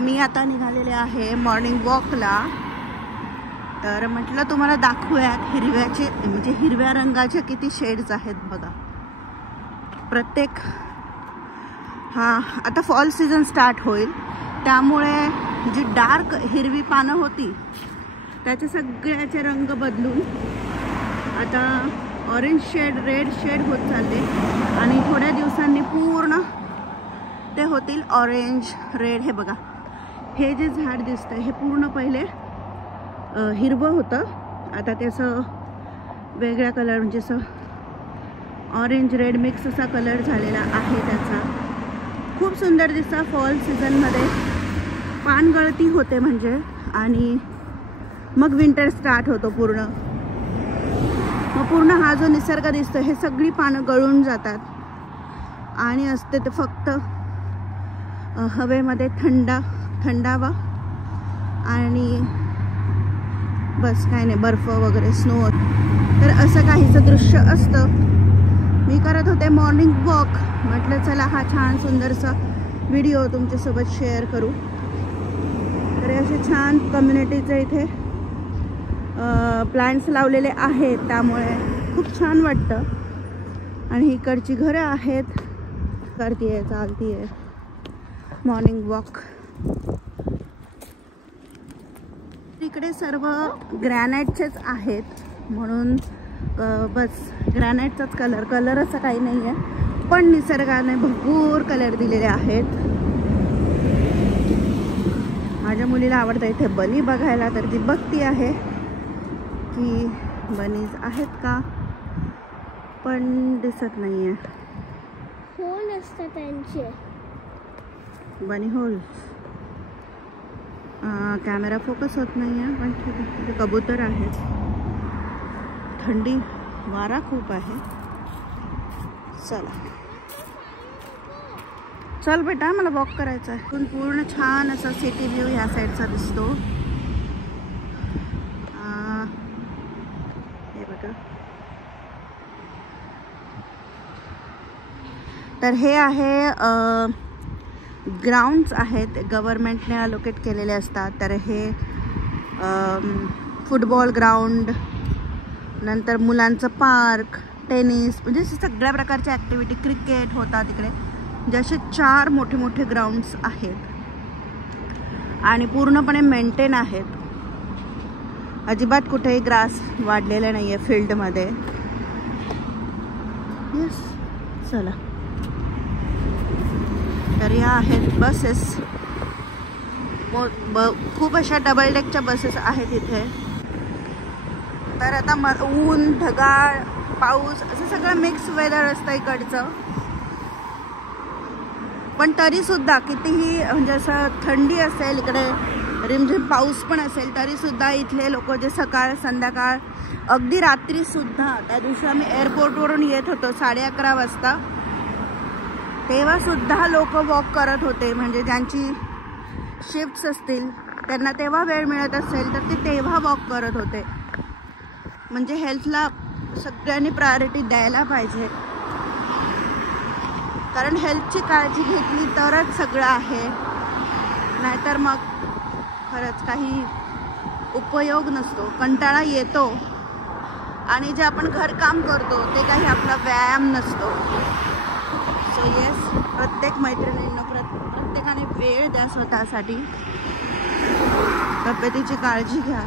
मी आता निघालेले आहे मॉर्निंग वॉकला. तर म्हटलं तुम्हाला दाखवूयात हिरव्याचे म्हणजे हिरव्या रंगाचे किती शेड्स आहेत बघा. प्रत्येक आता फॉल सीझन स्टार्ट होईल त्यामुळे जी डार्क हिरवी पानं होती त्याचे सगळ्याचे रंग बदलून आता ऑरेंज शेड रेड शेड होत चालले आणि थोड्या दिवसांनी पूर्ण ते होतील ऑरेंज रेड. हे बघा हे जे झाड दिसतंय हे पूर्ण पहिले हिरवं होतं, आता त्याचं वेगळ्या कलर म्हणजे असं ऑरेंज रेड मिक्स असा कलर झालेला आहे त्याचा. खूप सुंदर दिसतं फॉल सीझनमध्ये. पानगळती होते म्हणजे आणि मग विंटर स्टार्ट होतो पूर्ण. मग पूर्ण हा जो निसर्ग दिसतो हे सगळी पानं गळून जातात आणि असते ते फक्त हवेमध्ये थंडावा आणि बस काय नाही, बर्फ वगैरे स्नो. तर असं काहीचं दृश्य असतं. मी करत होते मॉर्निंग वॉक, म्हटलं चला हा छान सुंदरसा व्हिडिओ तुमच्यासोबत शेअर करू. तर असे छान कम्युनिटीचे इथे प्लांट्स लावलेले आहेत त्यामुळे खूप छान वाटतं. आणि इकडची घरं आहेत. करतीये चालतीये मॉर्निंग वॉक. इकडे सर्व ग्रॅनाइटचेच आहेत म्हणून बस ग्रॅनाइटचाच कलर असं काही नाही आहे, पण निसर्गाने भरपूर कलर दिलेले आहेत. माझ्या मुलीला आवडतं इथे बनी बघायला, तर ती बघती आहे की बनीज आहेत का, पण दिसत नाही आहे. होल असतात त्यांचे बनी होल्स. कॅमेरा फोकस होत नाही आहे पण ठीक आहे. तिथे कबूतर आहेत. थंडी वारा खूप आहे. चल बेटा मला वॉक करायचं आहे. पूर्ण छान असा सिटी व्ह्यू ह्या साईडचा दिसतो. हे बघा. तर हे आहे ग्राउंड्स आहेत गव्हर्मेंटने अलोकेट केलेले असतात. तर हे फुटबॉल ग्राउंड, नंतर मुलांचं पार्क, टेनिस म्हणजे सगळ्या प्रकारच्या ॲक्टिव्हिटी, क्रिकेट होतात इकडे. जसे 4 मोठे मोठे ग्राउंड्स आहेत आणि पूर्णपणे मेंटेन आहेत. अजिबात कुठेही ग्रास वाढलेला नाही आहे फील्डमध्ये. येस चला. तर या आहेत बसेस. खूप अशा डबल डेकच्या बसेस आहेत इथे. तर आता ऊन, ढगाळ, पाऊस असं सगळं मिक्स वेदर असतं इकडचं. पण तरीसुद्धा कितीही म्हणजे असं थंडी असेल इकडे, रिमझिम पाऊस पण असेल तरीसुद्धा इथले लोक जे सकाळ संध्याकाळ अगदी रात्रीसुद्धा, त्या दिवशी आम्ही एअरपोर्टवरून येत होतो 11:30 वाजता, तेव्हा सुद्धा लोक वॉक करत होते. म्हणजे ज्यांची शिफ्ट्स असतील त्यांना तेव्हा वेळ मिळत असेल तर ते तेव्हा वॉक करत होते. म्हणजे हेल्थला सगळ्यांनी प्रायोरिटी द्यायला पाहिजे, कारण हेल्थची काळजी घेतली तरच सगळं आहे, नाहीतर मग खरंच काही उपयोग नसतो. कंटाळा येतो आणि जे आपण घरकाम करतो ते काही आपला व्यायाम नसतो. सो येस, प्रत्येक मैत्रिणींना प्रत्येकाने वेळ द्या स्वतःसाठी. तब्येतीची काळजी घ्या.